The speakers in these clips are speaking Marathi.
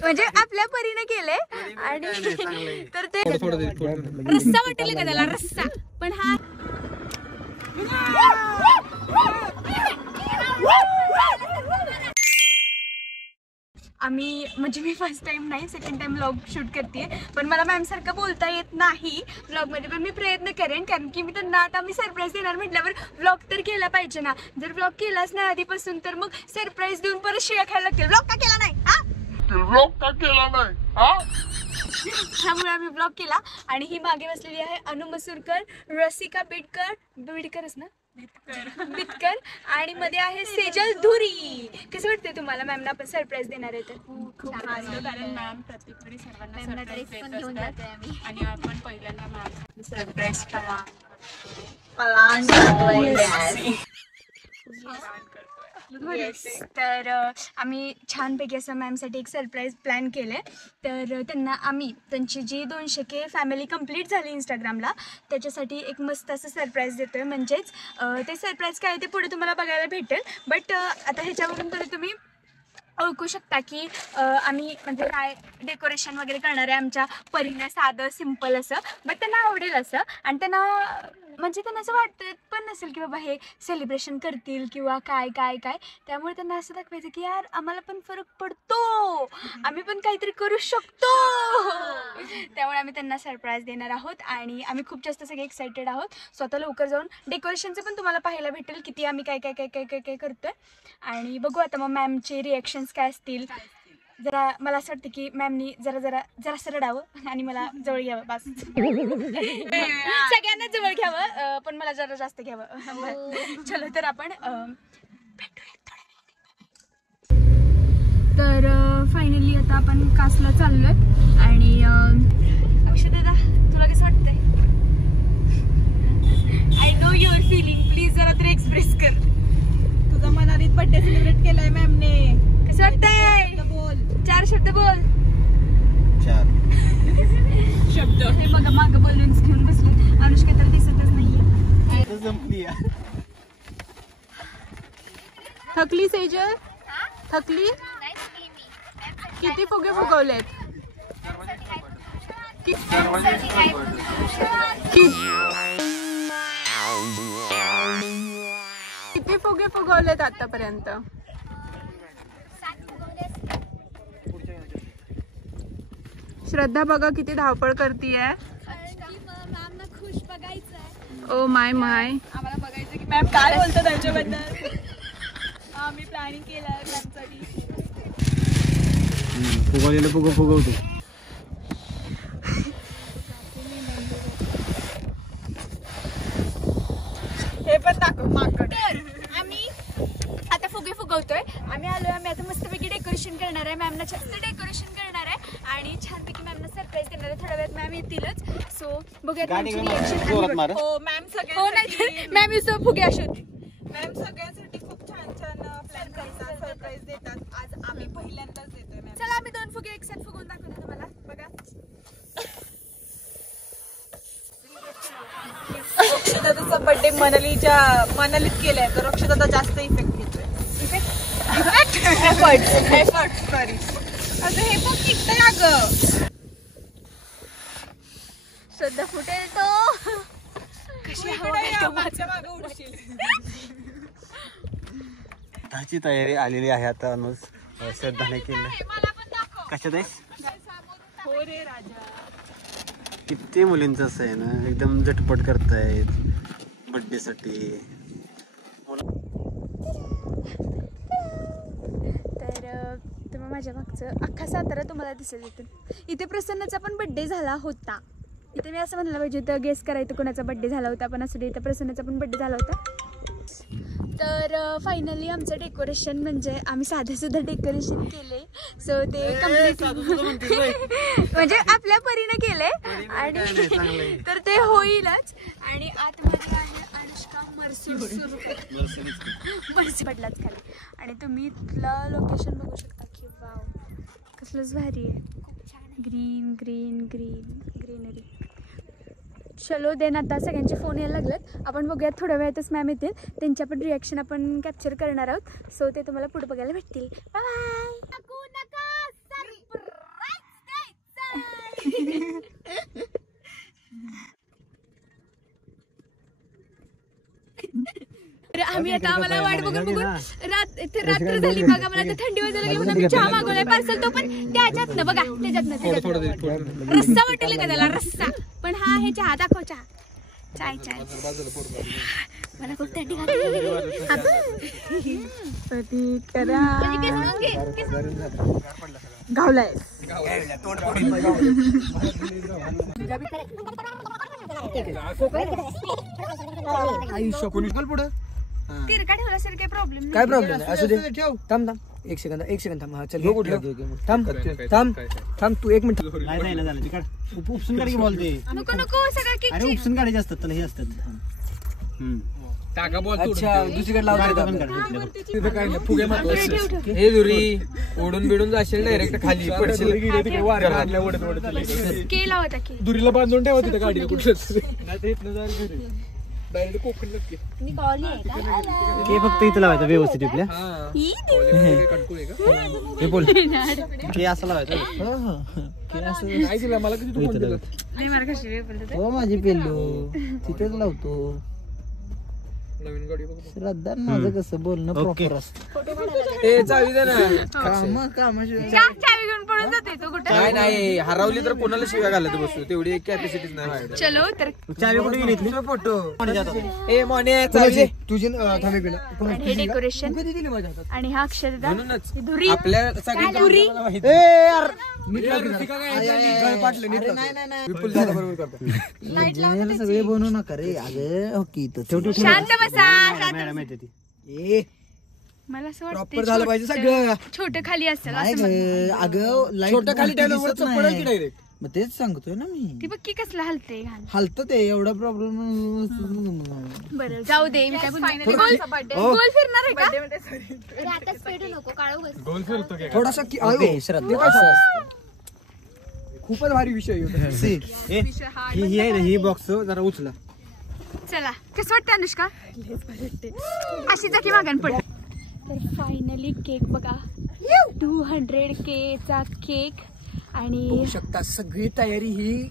म्हणजे आपल्या परीने केले आणि तर ते रस्सा वाटेल का त्याला रस्सा पण हा आम्ही म्हणजे मी फर्स्ट टाइम नाही सेकंड टाइम व्लॉग शूट करते पण मला मॅम सारखं बोलता येत नाही व्लॉगमध्ये पण मी प्रयत्न करेन कारण की मी त्यांना आता मी सरप्राईज देणार म्हटल्यावर व्लॉग तर केला पाहिजे ना जर व्लॉग केलाच नाही आधीपासून तर मग सरप्राईज देऊन परत शिव्या खायला लागतील व्लॉग का केला नाही त्यामुळे आम्ही व्लॉग केला आणि ही मागे बसलेली आहे अनु मसूरकर रसिका बिडकरच ना बिटकर आणि मध्ये आहे सेजल धुरी कसं वाटतंय तुम्हाला मॅमना आपण सरप्राईज देणार आहे तर खूप कारण मॅम प्रत्येक वेळी सर्वांना सरप्राईज देत असतात आणि आपण पहिल्यांदा मॅम सरप्राईज तर आम्ही छानपैकी असं मॅमसाठी एक सरप्राईज प्लॅन केले तर त्यांना आम्ही त्यांची जी 200K फॅमिली कंप्लीट झाली इंस्टाग्रामला त्याच्यासाठी एक मस्त असं सरप्राईज देतोय म्हणजेच ते सरप्राईज काय ते पुढे तुम्हाला बघायला भेटेल बट आता ह्याच्यावरून तरी तुम्ही ओळखू शकता की आम्ही म्हणजे काय डेकोरेशन वगैरे करणार आहे आमच्या परीने साधं सिम्पल असं बट त्यांना आवडेल असं आणि त्यांना म्हणजे त्यांना असं वाटत पण नसेल की बाबा हे सेलिब्रेशन करतील किंवा काय काय काय त्यामुळे त्यांना असं दाखवायचं की यार आम्हाला पण फरक पडतो आम्ही पण काहीतरी करू शकतो त्यामुळे आम्ही त्यांना सरप्राईज देणार आहोत आणि आम्ही खूप जास्त सगळे एक्सायटेड आहोत स्वतः लवकर जाऊन डेकोरेशनचं पण तुम्हाला पाहायला भेटेल किती आम्ही काय काय काय काय काय काय करतोय आणि बघू आता मग मॅमचे रिॲक्शन्स काय असतील जरा मला असं वाटतं की मॅमनी जरा रडावं आणि मला जवळ घ्यावं बस सगळ्यांना जवळ घ्यावं पण मला जरा जास्त घ्यावं चलो तर आपण भेटूया तर फायनली आता आपण कासला चाललोय आणि अक्षय दादा तुला कसं वाटतंय I know your feeling please जरा तरी एक्सप्रेस कर तुझा मनालीत बर्थडे सेलिब्रेट केलाय मॅमने कसं वाटतंय 4 शब्द बोल 4 शब्द हे बघा मागं बलून्स घेऊन बसले अनुष्का तर दिसतच नाहीये जमली थकली सेजल थकली किती फुगे फुगवलेत किती फुगे फुगवलेत आतापर्यंत श्रद्धा बघा किती धावपळ करतीये खुश बघायचंय ओ माय आम्हाला बघायचं की मॅम काय बोलतात त्यांच्याबद्दल आम्ही प्लॅनिंग केलंय मॅमसाठी फुगवलेलं फुगवतो हे पण दाखव माकड आम्ही आता फुगे फुगवतोय आम्ही आता मस्तपैकी डेकोरेशन करणार आहे मॅमना जास्त डेकोरेशन करणार आहे आणि छानपैकी मॅमना सरप्राईज देणार आहे थोड्या वेळात मॅम येतीलच सो बघूया हो मॅम सगळ्यांसाठी मॅम युसो फुगे अशी होती मॅम सगळ्यांसाठी खूप छान प्लॅन करतात सरप्राईज देतात आज आम्ही पहिल्यांदाच देतोय मॅम चला आम्ही 2 फुगे एक साथ फुगवून दाखवतो तुम्हाला बघा रक्षदाचा बर्थडे मनालीत केलाय तर रक्षदाचा जास्त इफेक्ट घेतोय एफर्ट सॉरी अगं हे पण निघतंय अगं श्रद्धा फुटेल तो कशी माझ्या मागे उडशील त्याची तयारी आलेली आहे आता अनुज श्रद्धाने केली कशात आहेस हो रे राजा किती मुलींचं असं आहे ना एकदम झटपट करतायत बर्थडे साठी तर तुम्ही माझ्या मागचं अख्खा सातारा तुम्हाला दिसेल इथे प्रसन्नाचा पण बर्थडे झाला होता इथे मी असं म्हणायला पाहिजे होतं गेस करायचं कोणाचा बर्थडे झाला होता पण असं इथं प्रसन्नाचा पण बर्थडे झाला होता तर फायनली आमचं डेकोरेशन म्हणजे आम्ही साधंसुद्धा डेकोरेशन केले सो ते कम्प्लीट म्हणजे आपल्या परीने केले आणि तर ते होईलच आणि आतमध्ये आहे अनुष्का मर्सी पडलाच खाली आणि तुम्ही इथलं लोकेशन बघू शकता की वाव कसलंच भारी आहे खूप छान ग्रीन ग्रीन ग्रीन ग्रीनरी चलो देन आता सगळ्यांचे फोन यायला लागलेत आपण बघूयात थोड्या वेळातच मॅम येतील त्यांच्या पण रिॲक्शन आपण कॅप्चर करणार आहोत सो ते तुम्हाला पुढे बघायला भेटतील बाय बाय आम्ही आता आम्हाला वाट बघून बघून रात्र झाली बघा. मला आता थंडी वाजायला लागली म्हणून आम्ही चहा मागवलाय पार्सल. तो पण त्याच्यातनं बघा, त्याच्यातनं रस्सा वाटेल का त्याला, रस्सा. पण हा हे चहा दाखव, चहा चाय चाय. मला खूप थंडी गावलाय. आयुष्य कोणी पुढं तिरका ठेवला सर काही प्रॉब्लेम काय प्रॉब्लेम नाही. असू दे. थांब थांब एक सेकंद थांब. हा चल थांब थांब थांब तू 1 मिनिट. उपसून काढ की बोलते. नको नको सगळं केक. अरे उपसून काढायचे असतात त्याला, हे असतात. टाका बॉल. अच्छा दुसरीकडे लावतो. काय नाही फुगे मारतो. हे दुरी ओढून बिडून जाशील डायरेक्ट खाली पडशील. केला होता की दुरीला बांधून ठेवा तिथे गाडी कुठलं डायरेक्ट कोकण नक्की हे फक्त इथं लावायचं व्यवस्थित आपल्या. हे बोल हे असं लावायचं. नाही दिला मला किती तू दिला. हो माझी पेल्लू तिथेच लावतो. नवीन गाडी बघ. श्रद्धा माझं कसं बोलणं प्रॉपर असतं. ए चावी दे ना. चावी घेऊन पळून जाते तो कुठे. नाही नाही हरवली तर कोणाला शिव्या घालत बसतो. तेवढी कॅपॅसिटीच नाही. चलो तर चावी कुठे गेली इथली? फोटो ए मोने चावी तुझी हे डेकोरेशन आणि हा अक्षरदा म्हणूनच धुरी आपल्या धुरी. सगळे बनवू नका रे. अगं शांत बसा. मॅडम येते ती. मला असं प्रॉपर झालं पाहिजे सगळं. छोट खाली असेल नाही असं म्हणतात. अगं छोटं खाली ठेवलं. मग तेच सांगतोय ना मी. ती बघ की कसलं हलते घाल. हलत ते एवढा प्रॉब्लेम. बरं जाऊ दे. मी काय बोलते गोल फिरणार आहे का. थोडासा खूपच भारी विषय ही आहे ना, ही बॉक्स जरा उचला. चला कसं वाटतं अनुष्का. अशी जाती मागण पड. तर फायनली केक बघा 200K चा केक. आणि शकता सगळी तयारी ही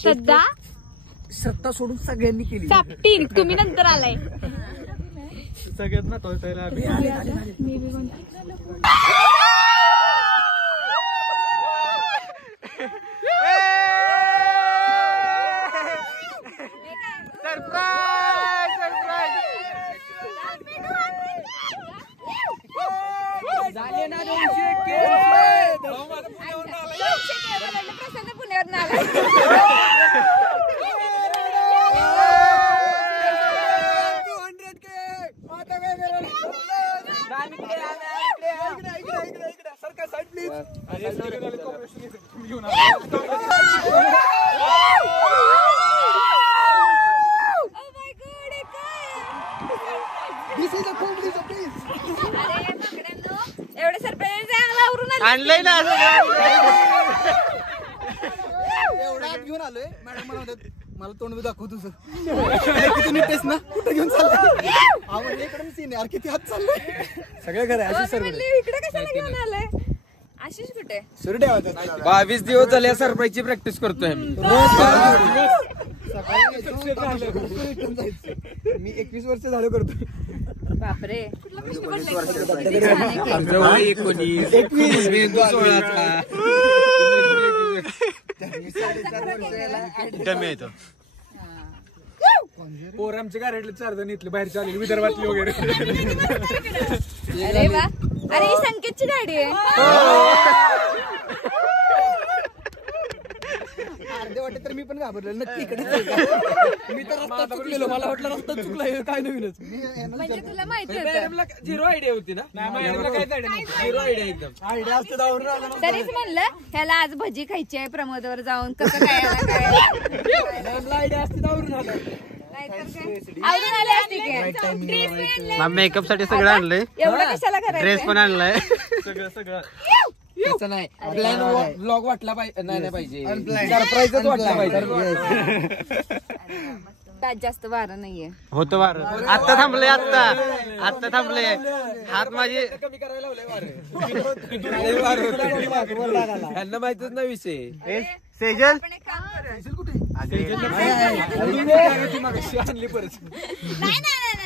श्रद्धा सोडून सगळ्यांनी केली. चापटीन तुम्ही नंतर आलाय. सगळ्यात महत्वाचं मी बी कोण एवढे सरप्राईज आणलंय ना. एवढा घेऊन आलोय. मॅडम मला म्हणतात मला तोंड दाखव तुझं. किती नीटेस ना कुठं घेऊन चाललंय. आवड इकडे सीन यार किती हात चाललंय. सगळं खरं आहे. सर्व इकडे कशाला घेऊन आलाय. आशिष कुठे. सुरू ठेवायचं. 22 दिवस झाले सरप्राईजची प्रॅक्टिस करतोय मी. मी 21 वर्ष झालं करतोय. बापरे. पोर आमच्या गाड्यातले 4 जण इथले बाहेरचे आलेले विदर्भातले वगैरे. अरे वा. अरे ही संकेतची गाडी आहे. अर्धे वाटे तर मी पण घाबरलो नक्की इकडे. मी तर रस्ता चुकलेलो. मला वाटलं रस्ता चुकला काय नवीनच. म्हणजे तुला माहिती होतं. मॅडमला 0 आयडिया होती ना. मॅडमला काहीच आयडिया नाही. 0 आयडिया एकदम. आयडिया असते जाऊन तरीच म्हणलं ह्याला आज भजी खायची आहे प्रमोदवर जाऊन. कसं काय आयडिया असते जाऊन आवडून आले असते की. मेकअप साठी सगळं आणलंय. एवढं कशाला ड्रेस करायचं. पण आणलाय. सगळं तसं नाही. प्लॅन ब्लॉग वाटला नाही पाहिजे. सरप्राईजच वाटला पाहिजे. त्यात जास्त वारं नाहीये. होतं वार. आत्ता थांबलंय. आत्ता थांबलंय. हात माझे कमी करायला लावलंय. यांना माहितच ना विषय. सेजल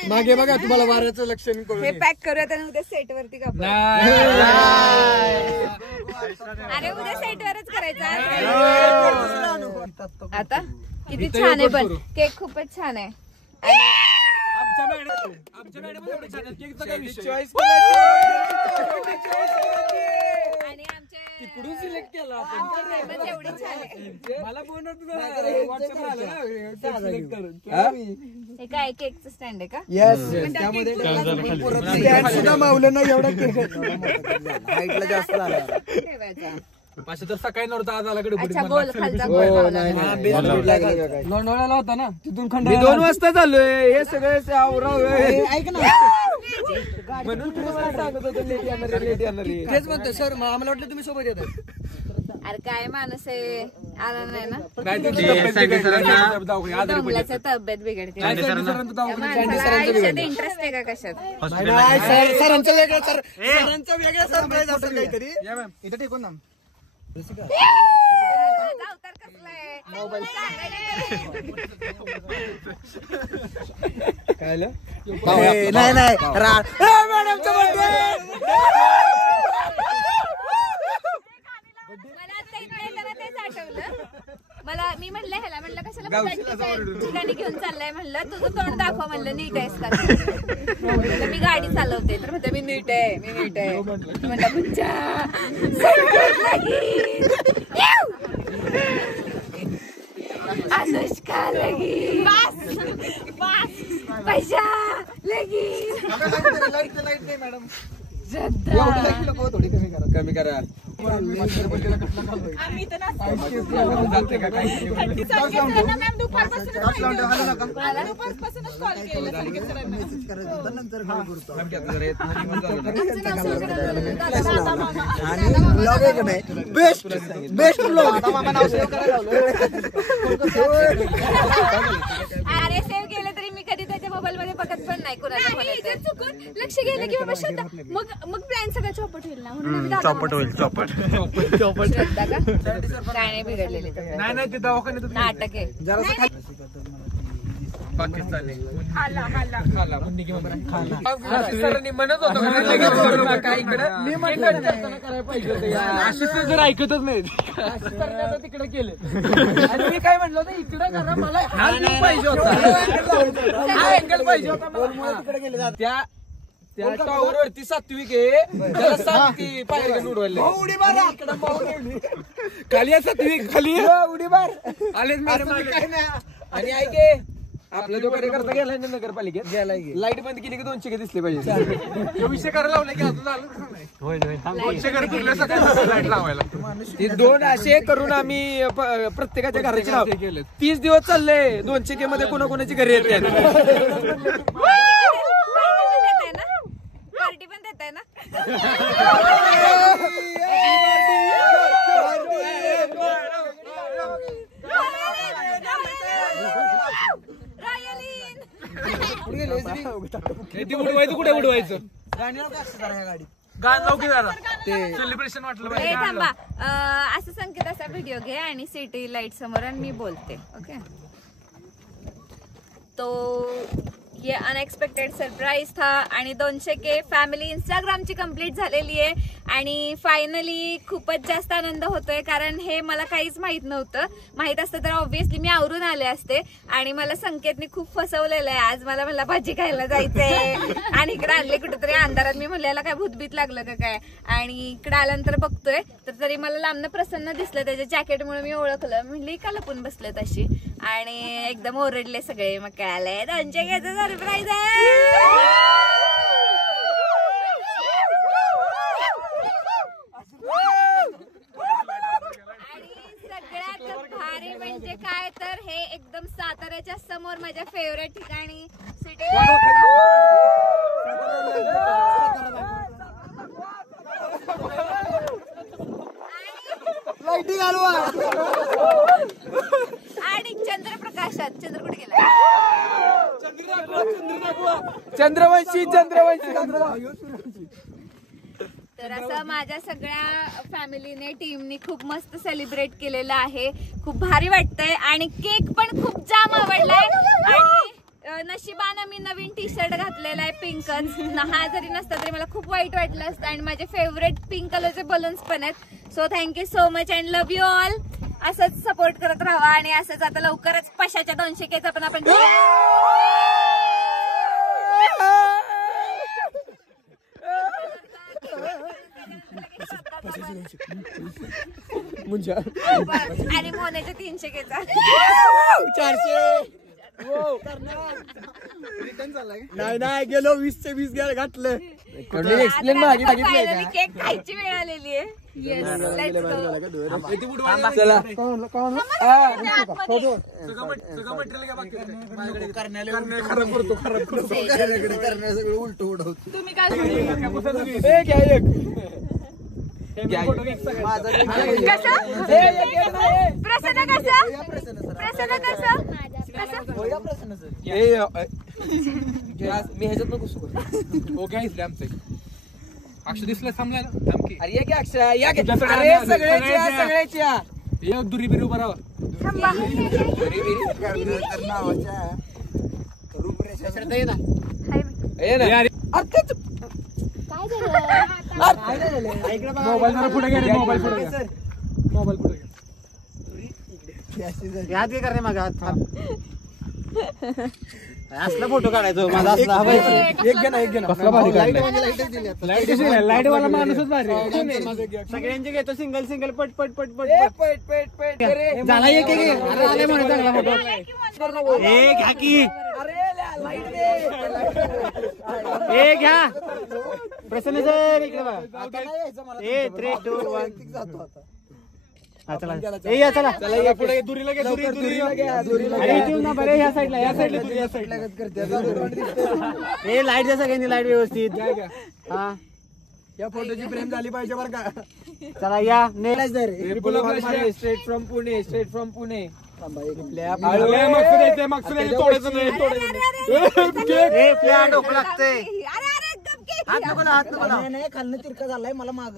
मागे बघा तुम्हाला वाऱ्याचं लक्षण कळून हे पॅक करूयात आणि उद्या सेट वरती कापूया. अरे उद्या सेट वरच करायचं. आता किती छान आहे पण केक खूपच छान आहे. आणि तिकडून सिलेक्ट केला एवढी छान आहे. हे काय केकचं स्टँड आहे का? सुद्धा मावलं नाही एवढा केक हाईटला जास्त झाला. ठेवायचा. पाचशे तर सकाळी नव्हता आज आला अच्छा गोल खालचा गोल लावला. लोणावळ्याला होता ना तिथून खंड 2 वाजता चाललोय हे सगळे ऐक ना म्हणून तुम्हाला सांगत होतो लेट येणार तेच म्हणतो सर आम्हाला वाटलं तुम्ही सोबत येतात. अरे काय माणूस आहे आला नाही ना. मुलाची तब्येत बिघडते. त्या माणसाला आयुष्यात इंटरेस्ट आहे का कशात? सरांचं वेगळं सरांचं वेगळं सरप्राईज असेल काहीतरी इथं टेकून ना अवतार कसलाय? काय नाही मॅडमचं बर्थडे. मला आता इथे येताना तेच आठवलं. मी म्हणलं ह्याला म्हणलं कशाला ठिकाणी घेऊन चाललाय म्हणलं तुझं तोंड दाखव म्हणलं नीट आहेस का? म्हणलं मी गाडी चालवते तर म्हणते मी नीट आहे म्हणलं पुच्छा अनुष्का लगीन पैसा लगीन लाईट नाही मॅडम श्रद्धा थोडी कमी करा. बेस्ट अरे सेव्ह केलं तरी मी कधी त्याच्या मोबाईल मध्ये बघत पण नाही कोणाला चुकून लक्ष गेलं की बाबा श्रद्धा मग प्लॅन सगळं चौपट होईल ना म्हणून चौपट होईल चौपट. श्रद्धा का काय नाही बिघडलेले नाही ते दवाखान्यात नाटक आहे. पाकिस्तानी खाला सरांनी म्हणत होतं काय इकडे जर ऐकतच नाही तिकडे केले आणि मी काय म्हणलं होतं इकडे करा मला पाहिजे होता अँगल पाहिजे होता त्या टॉवर वरती सात्विक आहे त्याला सांगती पायरी घेऊन उडवायला खाली आहे सात्विक खाली उडी मार आले आणि ऐके आपला जो कार्यकर्ता गेलाय ना नगरपालिकेत गेलाय लाईट बंद केली की 2 चिके दिसले पाहिजे विषय करायला लावला की अजून आलं लाईट लावायला ते 2 असे करून आम्ही प्रत्येकाच्या घराची नाव 30 दिवस चालले 2 चिके मध्ये कोणाकोणाची घरी येते पार्टी पण देताय ना उडवायचं कुठे उडवायचं गाणं की जरा ते सेलिब्रेशन वाटलं पाहिजे. थांबा असं संकेत असा व्हिडिओ घे आणि सिटी लाईट समोर आणि मी बोलते ओके. तो ये अनएक्सपेक्टेड सरप्राईज था आणि 200K फॅमिली इंस्टाग्रामची कंप्लीट झालेली आहे आणि फायनली खूपच जास्त आनंद होतोय कारण हे मला काहीच माहित नव्हतं. माहित असतं तर ऑब्व्हियसली मी आवरून आले असते आणि मला संकेतने खूप फसवलेलं आहे. आज मला म्हणला भाजी खायला जायचंय आणि इकडे आणले कुठेतरी अंधारात. मी म्हणलेला काय भूतभीत लागलं का काय आणि इकडे आल्यानंतर बघतोय तर तरी मला लांबनं प्रसन्न दिसलं. त्याच्या जॅकेटमुळे मी ओळखलं. म्हणली का लपून बसले तशी आणि एकदम ओरडले सगळे. मग कळालंय 200Kचं सरप्राईज आहे. भारी म्हणजे काय तर हे एकदम साताऱ्याच्या समोर माझ्या फेवरेट ठिकाणी सिटी लाईटिंग आलो आणि चंद्रप्रकाशात. चंद्र कुठे गेला? चंद्रवंशी तर असं माझ्या सगळ्या फॅमिलीने टीमनी खूप मस्त सेलिब्रेट केलेलं आहे. खूप भारी वाटतंय आणि केक पण खूप जाम आवडलाय. आणि नशिबानं मी नवीन टी शर्ट घातलेला आहे पिंकच. हा जरी नसता तरी मला खूप वाईट वाटलं असतं. आणि माझे फेवरेट पिंक कलरचे बलून्स पण आहेत. So thank you so much and love you all. असंच सपोर्ट करत राहा आणि असंच आता लवकरच पशाच्या 200 केचा पण आपण आणि मोन्याच्या 300 केचा 400 रिटर्न चाललाय नाही गेलो 20चे 20 घातलं. एक्सप्लेन फायनली केक खायची वेळ आलेली आहे. Yes let's go. चला सगळं उलट उडवतो. तुम्ही काय प्रसन्न मी ह्याच्यात नको अक्षय दिसलं थांबलाय ना थांब की. अरे या की अक्षय या की. अरे सगळ्याची एक दुरी बिरी उभा राहा. नावाच्या मोबाईल जरा पुढे घ्या रे, मोबाईल पुढे घ्या. मोबाईल पुढे घ्या. हात काय करणे मग हात असला फोटो काढायचो माझा असला हवा एक घे ना कसला भारी काढलाय. लाईट लाईट वाला माणूसच भारी. सगळ्यांचे घेतो सिंगल सिंगल पट पट पट पट पेट झाला एक आले म्हणून चांगला फोटो. ए घ्या की ए घ्या प्रसन्न सर इकडे बघा. ए 3 2 1 हा चला ए या चला चला पुढे दुरीला घ्या. अरे इथे येऊन ना बरे या साईडला दुरी या साईडला ए लाईट द्या सगळ्यांनी लाईट व्यवस्थित. हा या फोटोची प्रेम झाली पाहिजे बरं का. चला या नेक्स्ट स्ट्रेट फ्रॉम पुणे मागचं तोडायचं नाही. ए प्लॅन डोकं लागतंय. हात नको ना हात नको ना. नाही खाल्लं तिरका झालाय मला माग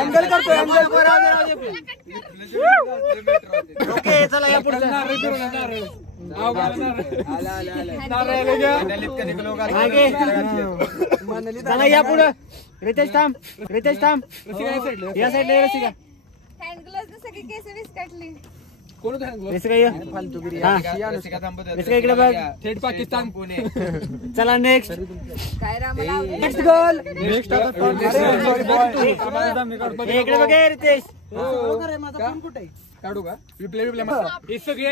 अँगल करतो ओके चला या पुढे चला या पुढे. रितेश थांब या साईडला रसिका हँड ग्लोव्हज सगळी केस विस्कटली. रसिका ये. रसिका इकडे बघ. थेट पाकिस्तान पुणे. चला नेक्स्ट काय रामला नेक्स्ट गर्ल इकडे बघ ए, रितेश काढू का ही सगळी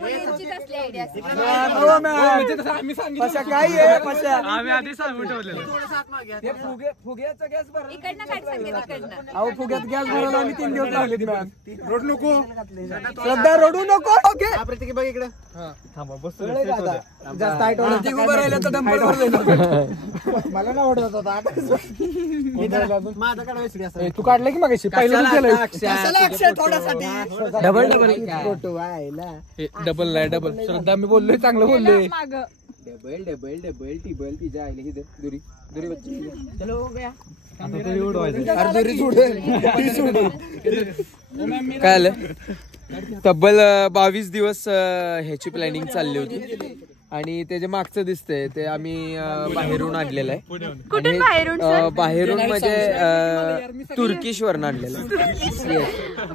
मुलींचीच असली आयडिया. आम्ही सांगितलं. काय आहे आम्ही आधी सांगून ठेवलेलं. फुग्याचा गॅस भरा. इकडनं काढ सांगेल इकडनं. अहो फुग्यात गॅस भरायला आम्ही 3 दिवस लागले. मॅम रोड नको. श्रद्धा रडू नको. ओके हा प्रत्येकी बघ इकडे जास्त हाईट वाढत उभं राहिलं तर डंपर मला ना आवडत होता. माझा काढायची असं. तू काढलं की मागाशी पहिलं केलंय. अक्षय थोड्यासाठी डबल फोटो व्हायला डबल नाही डबल. श्रद्धा मी बोललोय चांगलं बोललोय. डबल टिबल तिच्या आईले ही दुरी बच्ची काय आलं. तब्बल 22 दिवस ह्याची प्लॅनिंग चालली होती आणि ते जे मागचं दिसतंय ते आम्ही बाहेरून आणलेलं आहे. कुठून बाहेरून सर? बाहेरून म्हणजे तुर्कीशवरून आणलेलं आहे.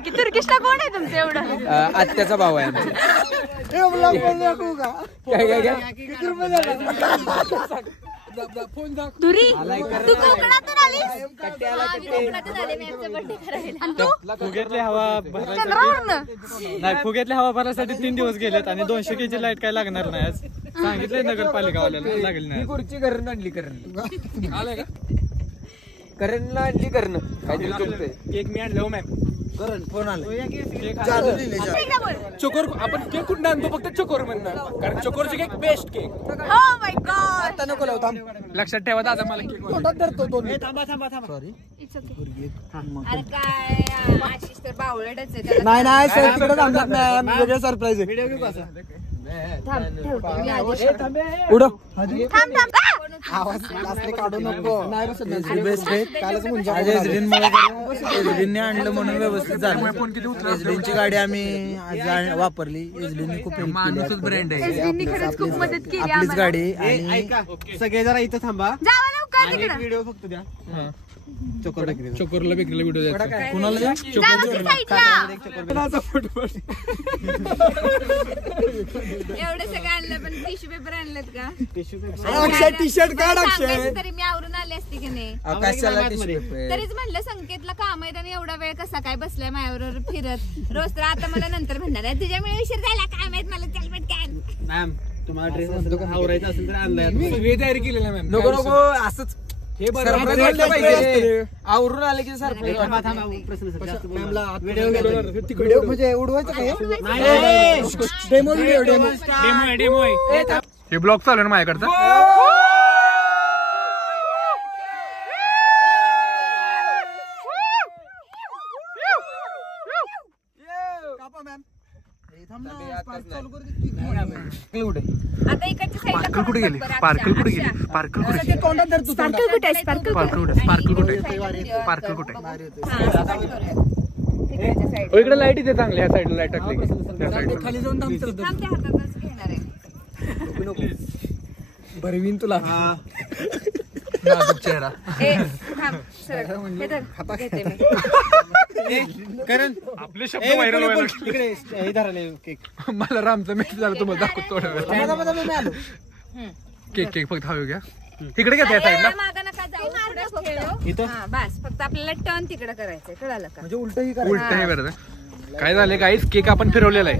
तुर्किशला कोण आहे तुमचं एवढं? आत्याचा भाऊ आहे आमचा. तुरी तू कोकणातून आलीस? कोकणातून आले मी आमचा बर्थडे करायला. फुग्यातली हवा चंद्रावरनं? नाही फुग्यातल्या हवा भरासाठी 3 दिवस गेलेत आणि 200 केजी लाईट काय लागणार नाही. आज सांगितलंय नगरपालिकावाल्याला लागेल नाही. खुर्ची करण आणली करण आलंय का करणला आणली करण काहीतरी चुकतंय. केक मी आणलं मॅम. फोन आला चोकोर आपण केक कुठं आणतो फक्त चोकोर म्हणणार कारण चोकोरचे केक बेस्ट केक. हो माय गॉड. आता नको लावता लक्षात ठेवा दादा मला केक तोंडात धरतो दोन. सॉरी अरे काय आशिष तर बावळटच आहे. त्याला नाही तिकडे थांबत नाही. वेगळं सरप्राईज आहे. थांब ठेवतो मी आधी. उडो थांब थांब. आवाज असले काढू नको. नाही बसत बेस्ट आहे. कालच मुंजा एजडीने आणलं म्हणून व्यवस्थित झालं. एजडीची गाडी आम्ही आज वापरली. एजडीने खूप हेल्प केली. ब्रँड आहे एसडींनी खरंच खूप मदत केली आपलीच आम्हाला. गाडी. आणि ऐका सगळे जरा इथं थांबा जावा लवकर आणि एक तिकडं. व्हिडिओ फक्त द्या. चोकोरला बेकरीला व्हिडिओ द्यायचा कुणाला जावा की साईडला. एवढे सगळं आणलं पण टिश्यू पेपर आणलेत का? अक्षय टी-शर्ट काढ अक्षय. सांगायचं तरी मी आवरून आले असते की नाही. आकाशाला तरीच म्हणलं संकेतला काम आहे आणि एवढा वेळ कसा काय बसलाय माझ्याबरोबर फिरत रोज. तर आता मला नंतर म्हणणार आहे तुझ्यामुळे उशीर झाला काय माहित मला चल पटकन. मॅम तुम्हाला ड्रेस आवरायचा असेल तर आणलाय. मी तयारी केलेला मॅम. नको नको असंच हे सरप्राईज वाटलं पाहिजे. आवरून आले की सरप्राईज. थांबा थांबा प्रश्न सर जास्त बोलू नका. व्हिडिओ म्हणजे उडवायचं काय नाही डेमो व्हिडिओ डेमो. डेमो आहे. हे ब्लॉग चालू आहे ना माझ्याकडचा. आता इकडच्या साईडला कुठे गेली? स्पार्कल कुठे गेली? स्पार्कल कुठे? स्पार्कल कुठे आहे? स्पार्कल स्पार्कल कुठे? स्पार्कल कुठे? इकडे लाईट इथे चांगली. ह्या साईडला लाईट टाकली की त्या साईडला. खाली जाऊन थांबतो. आमच्या हातातच घेणार आहे. भरवीन तुला. नाजूक चेहरा. ए, थांब, सरक. हे धर, घेते मी. करण आपले शब्द व्हायरल व्हायला लागले. इकडे हे धरा नाही केक. मला रामचा मेसेज झाला तुम्हाला दाखवतो थोड्या वेळ. केक केक फक्त हवे घ्या. तिकडे घ्या त्या साईडला. मागं नका जाऊ, पुढेच खेळू. इथं? हा, बस फक्त आपल्याला टर्न तिकडे करायचंय, कळालं का? म्हणजे उलटही उलट हे बरं. काय झालं गाईस, केक आपण फिरवलेला आहे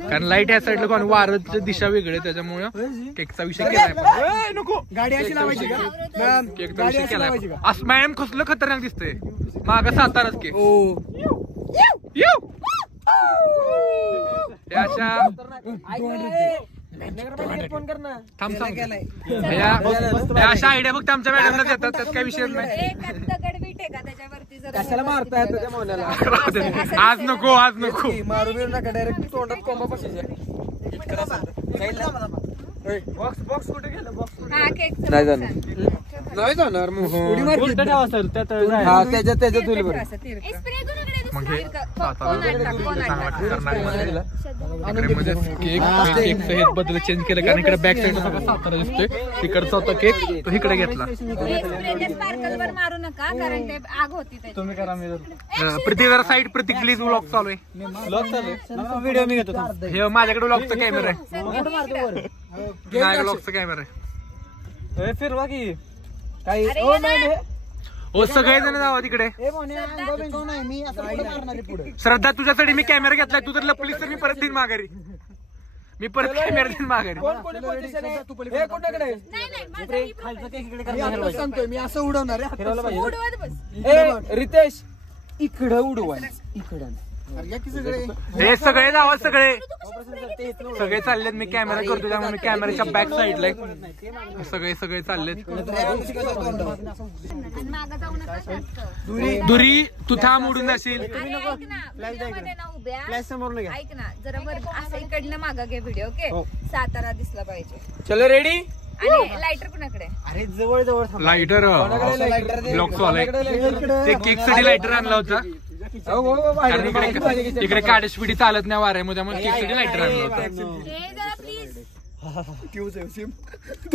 कारण लाईट ह्या साईडला कोण वारची दिशा वेगळी आहे त्याच्यामुळे केकचा विषय केलाय. नको गाडी अशी लावायची का मॅम? केकचा विषय केलाय. असं मॅम कसलं खतरनाक दिसतंय. माग साताराच केक. अशा फोन कर ना. थांब थांब. अशा आयडिया फक्त आमच्या मॅडमला देतात, त्यात काही विषय नाही. एक दगडबीट आहे का त्याच्यावरती जरा कशाला मारताय त्याच्या मोन्याला? आज नको, आज नको. मारू बिरू नका. डायरेक्ट तोंडात कोंबा बसायच्या. बॉक्स कुठे गेलं? बॉक्स हा, केकचं नाही बघ जाणार. सांग. नाही जाणार मग. उलट ठेवा सर त्यात हा त्याच्यात होईल बरं. असं तिरकं. स्प्रे करून इकडे मग हे तिरकं. सातारा कोण आणलं? कोण चांगला आणलं? खतरनाक बनवलेला. इकडे म्हणजे केकचं हे बदल चेंज केलं कारण इकडे बॅक साईड सगळं सातारा दिसतोय. तिकडचा होता केक तो इकडे घेतला. हे स्प्रे त्या स्पार्कलवर मारू नका कारण ते आग होती त्याची. तुम्ही करा मी प्रति जरा साईड प्रतीक प्लीज व्लॉग चालू आहे. व्हिडिओ मी घेतो. हे माझ्याकडे व्लॉगचा कॅमेरा आहे. व्लॉगचा कॅमेरा आहे. फिरवा की अरे ये ना. हो सगळे जण जावा तिकडे. मी असं पुढे मारणार आहे पुढे. श्रद्धा तुझ्यासाठी मी कॅमेरा घेतलाय. तू जर लपलीस तर मी परत देईन माघारी. मी परत कॅमेरा देईन माघारी. नाही, नाही, माझा मी मी आता सांगतोय मी असं उडवणार आहे. उडवत बस. रितेश इकडं उडवाय. इकडं या की सगळे हे सगळे जावा सगळे चाललेत. मी कॅमेरा करतो त्यामुळे मी कॅमेराच्या बॅक साईडला आहे. सगळे चाललेत. आणि मागं जाऊ नका जास्त. दुरी तू थांब उडून जाशील. अरे ऐक ना, व्हिडिओमध्ये ना उभ्या. फ्लॅश समोर घ्या. ऐक ना, जरा वर असं इकडनं मागं घे व्हिडिओ. ओके, सातारा दिसला पाहिजे. चलो रेडी. आणि लायटर कुणाकडे? अरे जवळ जवळ थांबा. लायटर ब्लॉक आलाय. ते केक साठी लायटर आणला होता कारण इकडे काडेस्पिडी चालत नाही वाऱ्यामध्ये त्यामुळे केक साठी लायटर आणला होता. हे जरा प्लीज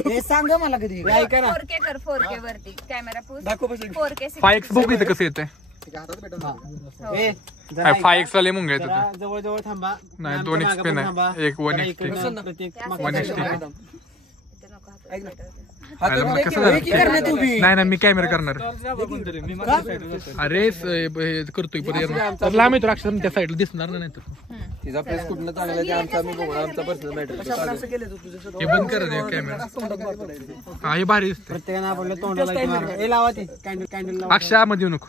हे सांग मला कधी. ऐका ना 4K कर. 4K वरती कॅमेरा पूस. 4K 5x बघू इथं कसं येतंय. ए, जरा 5x वाले मुंग येत जरा जवळ जवळ थांबा. नाही 2x पेन आहे. एक 1x इकडे प्रत्येक 1x इथं नको कसं झालं? नाही मी कॅमेरा करणार. अरे हे करतोय परत लांब येतो अक्षर त्या साईडला दिसणार नाही तर. तिचा प्रेस कुठनं चांगला ते आमचा आम्ही बघू. आमचा पर्सनल मॅटर. हे बंद करा ते कॅमेरा. हा हे भारी दिसतंय. प्रत्येकानं आपलं तोंडाला इथे मारा. हे लावा ते कॅन्डल लावा. अक्षा मध्ये येऊ नको.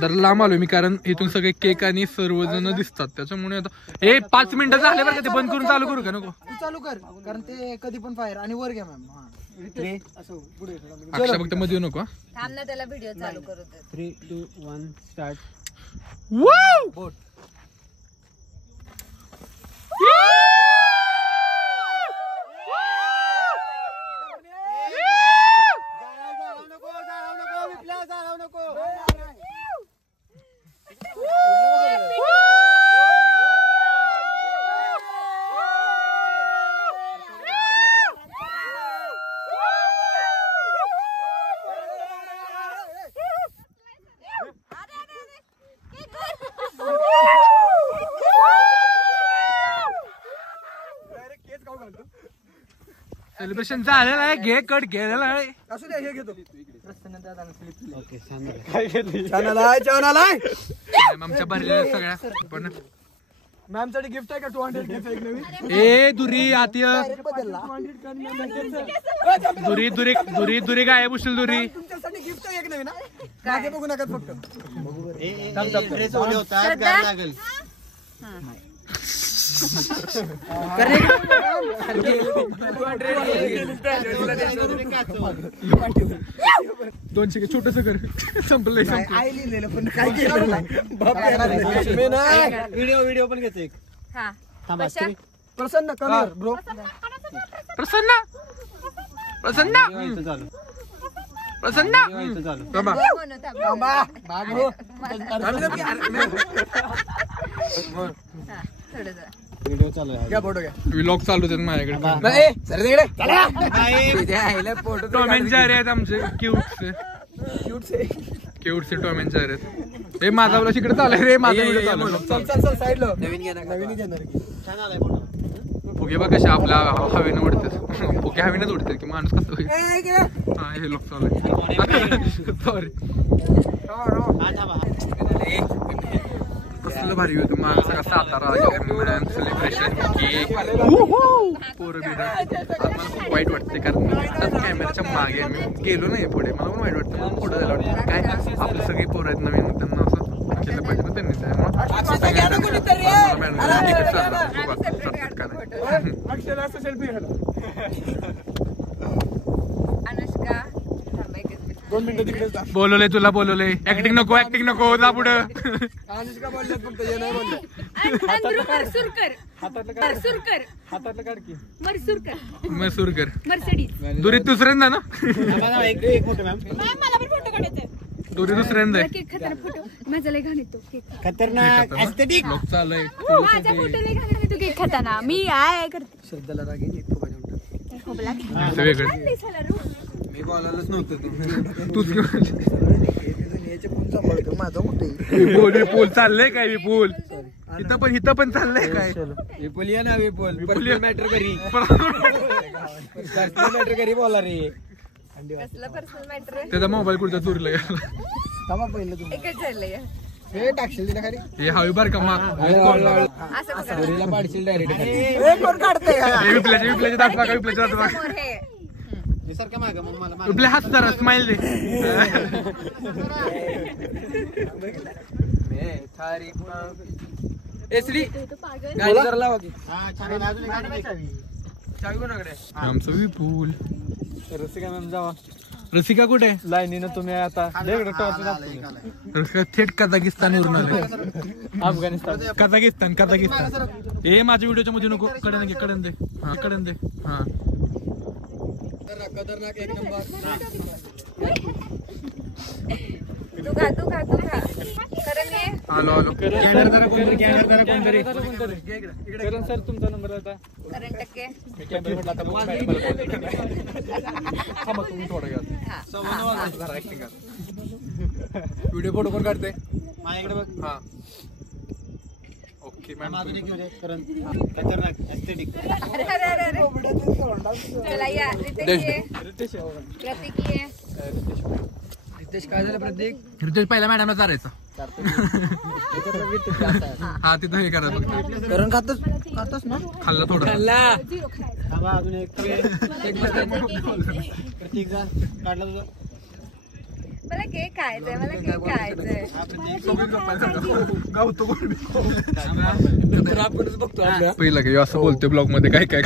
जर लांब आलोय मी कारण इथून सगळे केक आणि सर्वजण दिसतात त्याच्यामुळे आता 5 मिनिटं झाले बरं का. ते बंद करून चालू करू का नको? तू चालू कर कारण ते कधी पण फायर आणि वर घ्या मॅम. असं पुढे अक्षा फक्त मध्ये येऊ नको. थांब ना, त्याला व्हिडिओ चालू करू दे. 3, 2, 1 स्टार्ट. सेलिब्रेशन झालेलं आहे. घे कट गेलेला आहे. असू दे हे घेतो ओके छान झालं. छान आलाय आमच्या भरलेल्या सगळ्या पण मॅम साठी गिफ्ट आहे का 200 गिफ्ट एक नवीन ए दुरी आती दुरी गायब उचल दुरी. तुमच्यासाठी गिफ्ट आहे एक नवीन मागे बघू नका फक्त ड्रेस ओले होतात गार लागेल. 200 छोटस कर संपलंय. आई लिहिलेलं पण काय केलं नाही. व्हिडिओ पण घेतो एक. हा थांबा. कशा? प्रसन्न कमी ब्रो प्रसन्न इथं चालू. प्रसन्न इथं चालू. बाबा म्हणू थांबा. हा, थोडं जरा. व्हिडिओ चालू आहे. घ्या फोटो घ्या व्लॉग चालू आहेत माझ्याकडे. टॉम अँड जेरी आहेत आमचे क्यूटचे टॉम अँड जेरी आहेत. हे माझा व्लॉग इकडे चालू रे. माझा व्हिडिओ चालू आहे. चल साईडला नवीन घेणार छान आलाय फोटो. फुगे बघ कशा आपल्या हवेनं उडतात. फुगे हवेनंच उडतात की माणूस कसं होईल. हा हे लोक चालू आहे. सॉरी. कसलं भारी होतं माझं सगळं सातारा सेलिब्रेशन केक पोरं बिरं. आज मला खूप वाईट वाटते कारण कॅमेऱ्याच्या मागे मी गेलो नाही पुढे. मला पण वाईट वाटतं. मला पुढे जायला वाटतं काय आपले सगळे पोरं आहेत नवीन त्यांना असं केलं पाहिजे ना त्यांनी. अनुष्का बोलवलंय तुला बोलवलंय. ऍक्टिंग नको जा पुढं. अनुष्का बोलले फक्त हे नाही बोलले. मसूरकर दुरीत दुसऱ्यांदा ना. एक फोटो मॅम. दुरी दुसऱ्यांदा केक खाताना फोटो माझा लय घाण येतो केक. खतरनाक एस्थेटिक. लोक चालू आहे. माझा फोटो लय घाण येतो केक खाताना. मी आहे करते. श्रद्धाला राग येईल खोबा देऊन वेगळं मी बोलायलाच नव्हतं तूच याचे फोन सांभाळतो माझा मोठे विपुल चाललंय काय विपुल. इथं पण चाललंय काय. विपुल ये ना विपुल मॅटर करी मॅटर करी बोला रे. कसलं पर्सनल मॅटर आहे? त्याचा मोबाईल कुठं चोरीला गेला. थांबा पहिलं तुम्ही एकच झालंय हे टाकशील तिला खाली हे हवी बार का असं बघा. पाडशील डायरेक्ट कोण काढते विपल्याचे दात बघा. विपल्याचे दात बघा. समोर हे सारखं मागं मग मला विपल्या हात जरा स्माइल दे. एसडी गाडी जरा लावा की. हा छान आला. अजून एक गाडी बघावी. चावी कोणाकडे आमचं विपुल. रसिका मॅम जावा रसिका कुठे लाईनीनं तुम्ही आता रसिका थेट कझाकिस्तानवरून आले. अफगाणिस्तान कझाकिस्तान. हे माझ्या व्हिडिओच्या मध्ये नको. कडन दे हा कडन दे हा. खतरनाक एक नंबर. तू खा करण ये. आलो करण सर तुमचा नंबर आता करण टक्के व्हिडिओ फोटो कोण काढते. माझ्याकडे बघ. हा ओके मॅम. अजून एक घेऊ दे. खतरनाक एस्थेटिक. अरे चला या. रितेश ये. प्रतीक ये. रितेश काय झालं प्रत्येक रितेश पहिला मॅडमला चारायचा. हा तिथं हे करा बघ. करण खातच ना खाल्लं थोडं. थांबा अजून एक. प्रतीक जा काढला तुझा. मला केक खायचंय. आपणच बघतो आपल्या पहिला काय असं बोलतोय ब्लॉग मध्ये काय काय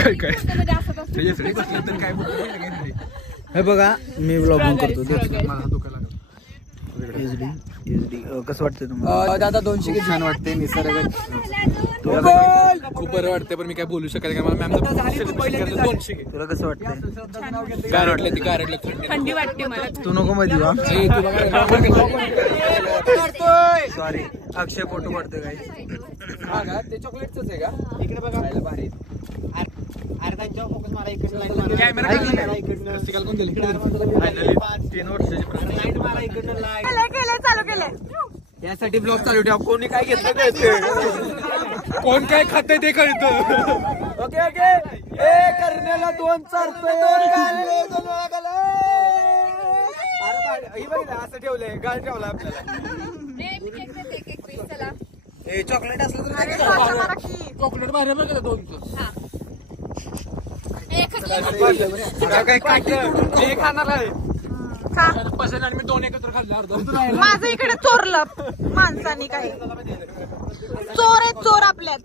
हे बघा मी ब्लॉग करतो. कसं वाटतंय तुम्हाला दादा 200 किती छान वाटते निसर्ग. खूप बरं वाटतंय पण मी काय बोलू शकत नाही. मला मॅम तुला कसं वाटतंय काय वाटलं ती काय वाटलं थंडी वाटते मला. तू नको मध्ये सॉरी अक्षय फोटो काढतोय काय. हा का ते चॉकलेटच आहे का. इकडे बघा. भारी. अर्धांच्या फोकस मला इकडे लाईन मारा. कॅमेरा रसिकाला कोण दिली. फायनली 3 वर्षाची लाईट मारा इकडनं लाईट. चालू केलंय. यासाठी ब्लॉग चालू ठेवा. कोणी काय घेतलं कळतं. कोण काय खाते ते कळतं. ओके पुण्याला 2 चारतोय. अरे ही बघ असं ठेवलंय, गाळ ठेवला आपल्याला. चॉकलेट असलं तर चॉकलेट बाहेर बघा 2चं. काय खाणार आहे पसंत आणि मी 2 एकत्र खाल्ले अर्धा. माझं इकडे चोरलं माणसानी काही चोर आहेत चोर आपल्यात.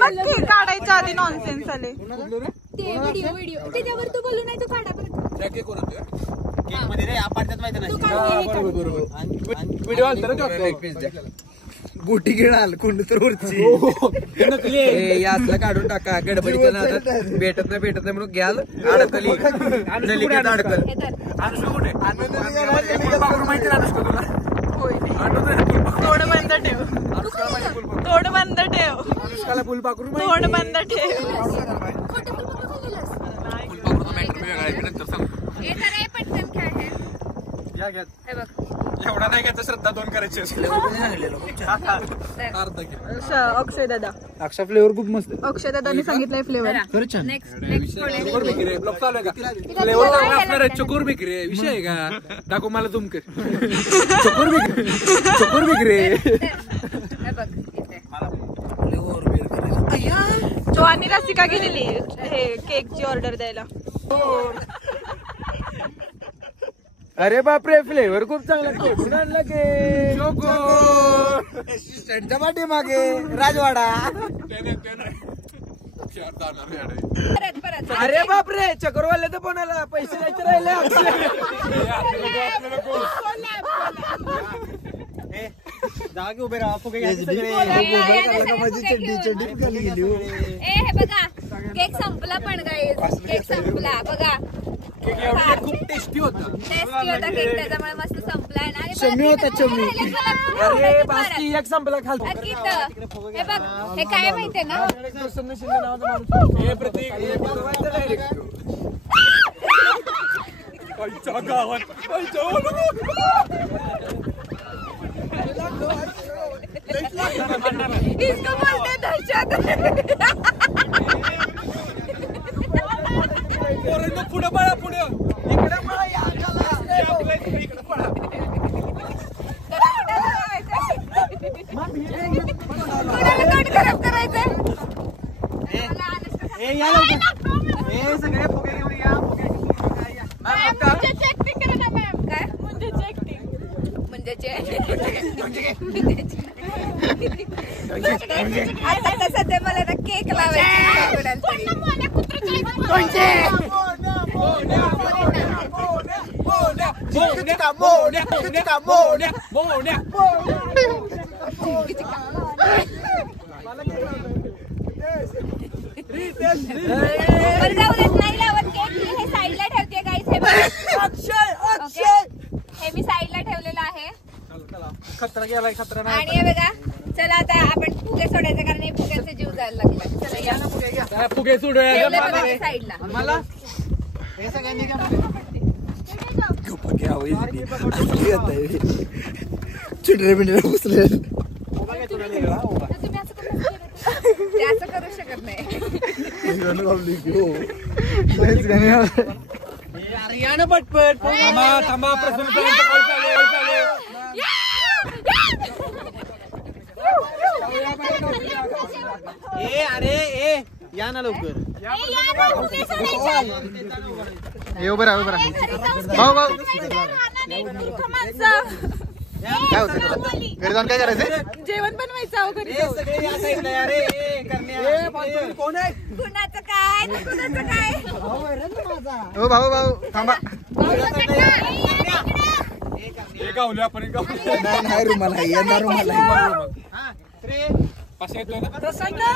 नक्की काढायच्या आधी नॉनसेन्स आले. व्हिडिओ त्याच्यावर तू बोलू नाही, तू काढा बरं. व्हिडिओ आलता ना बोटी घेणार कोण तर वरची असलं काढून टाका. गडबडीच्या नादात भेटत नाही म्हणून घ्याल अडकली नलिकेत अडकल. माहिती अनुष्का तुला तोड बंद ठेव, तोड बंद ठेव, अनुष्काला फुलपाखरू तोड बंद ठेव. एवढा नाही घ्यायचा श्रद्धा 2 करायची अक्षय दादा, अक्षा फ्लेवर खूप मस्त. अक्षय दादानी सांगितलंय फ्लेवर खरंच छान. चकोर बिक्रे विषय आहे का? दाखव मला झूम कर. चकोर बिक्रे तो आणि रसिका गेलेली हे केकची ऑर्डर द्यायला. अरे बापरे फ्लेवर खूप चांगला. कुठून आणला के स्टँडच्या पाठीमागे राजवाडा. अरे बापरे चकोरवाले तर कोणाला पैसे द्यायचे राहिले. जागे उभे राहा. फुगे हे बघा केक संपला पण गाईस, केक संपला बघा. खूप टेस्टी होता. टेस्टी होता केक त्याच्यामुळे मस्त संपलाय ना. चम्मी होता चम्मी. अरे बास्ती एक संपला खाल. हे बघ हे काय माहितीये ना. हे प्रतीक गावात इसको बोलते दहशत. पुढे पळा पुढे इकडे पळा इकडे पळा. खराब करायचंय. सगळे फुगे घेऊन या. आता सध्या मला ना केक नाही लावत केक. हे साईडला ठेवते गाईस. हे मी साईडला ठेवलेलं आहे. खतरा गेलाय खतरा नाही. आणि हे बघा चला आता आपण फुगे सोडायचे कारण हे फुग्याचा जीव जायला लागला. चला या फुगे सोडूया साईडला. मला हे सगळ्यांनी चिडरे बिंडरे बसले. तुम्ही असं करू शकत नाही. या ना पटपट. थांबा प्रसन्न अरे या ना लवकर. ये उभं राहा. भाऊ काय होतं तुला? घरी जाऊन काय करायचं? जेवण बनवायचं घरी. कोण आहे? कुणाचं काय कुणाचं काय. हो भाऊ थांबा. गावले आपण नाही रुमाल आहे येणार रुमाल आहे. असं येतो सगळे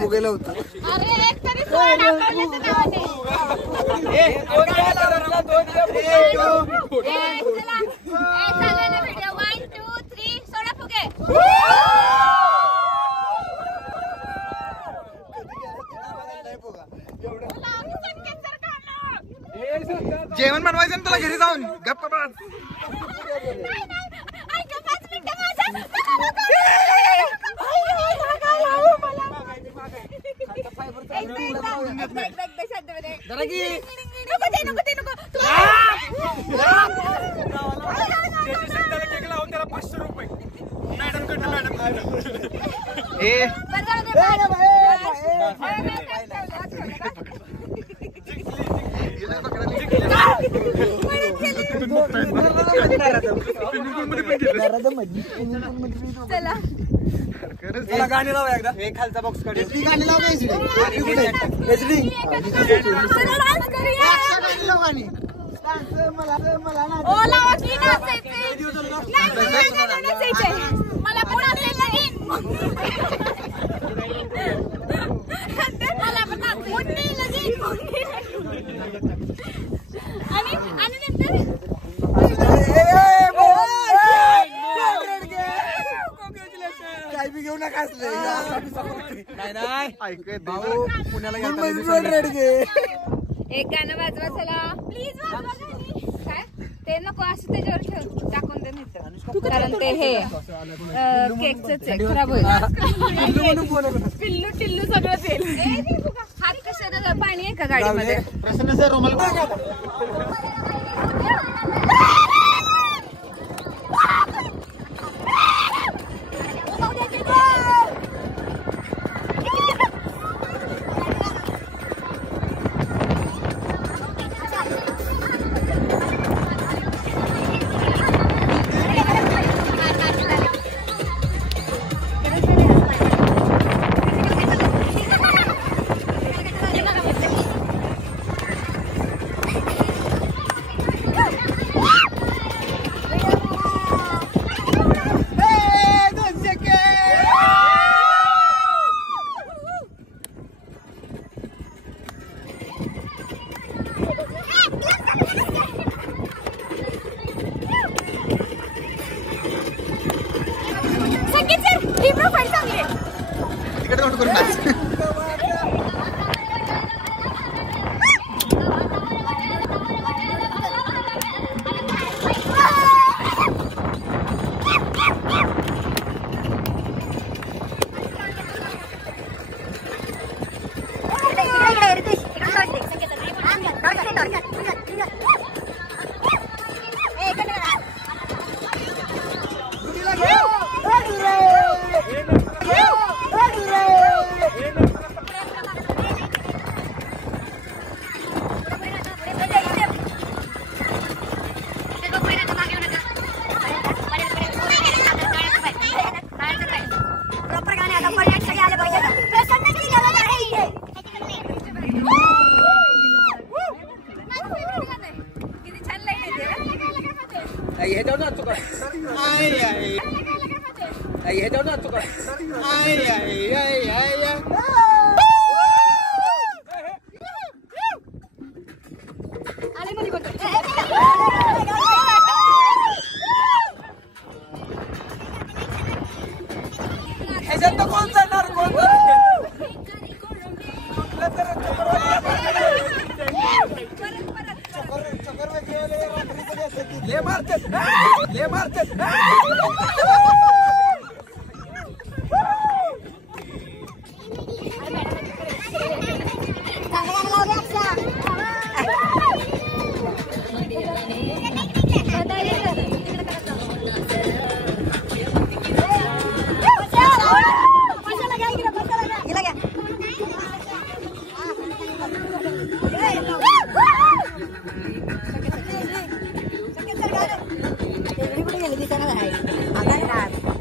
फुगेला होतं. व्हिडिओ 1 2 3 सोडा फुगे. जेवण बनवायचं ना तुला घरी जाऊन. गप्पा चला गाणी लावा एकदा. खालचा बॉक्स काढ. गाणी लाव एचडी मला काय बी घेऊ नका असले. नाही भाऊ पुण्याला एक गाणं वाजवा चला प्लीज वाजवा गाणी. काय ते नको असं त्याच्यावर ठेव टाकून दे नाही कारण ते हे केकच आहे खराब होईल. पिल्लू टिल्लू सगळं तेल. हात कशाला पाणी आहे का गाडीमध्ये. प्रसन्न सर रुमाल तिकडे नोट करून टाक. ह्याच्यावर नाचू का ह्याच्यावर नाचू का ह्याच्यात कोण जाणार कोण ले मारते Everybody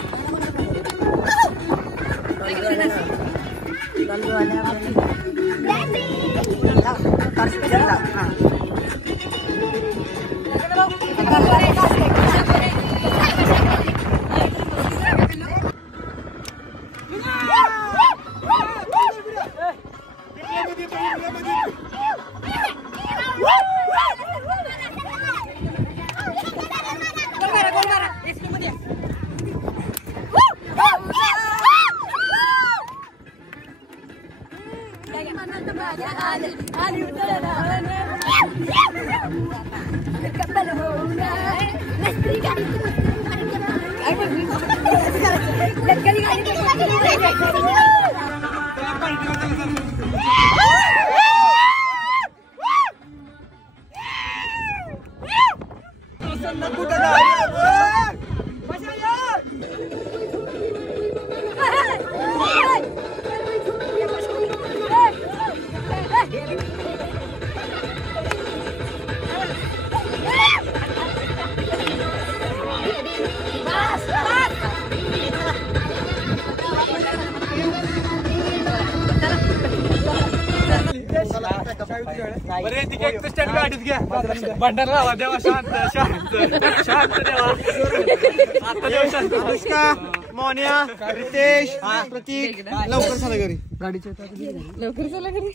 भंडारा लावा देवा शांत शांत शांत देवा आता देवा शांत. अनुष्का, मोनिया, रितेश, प्रतीक लवकर चला घरी. लवकर चला घरी.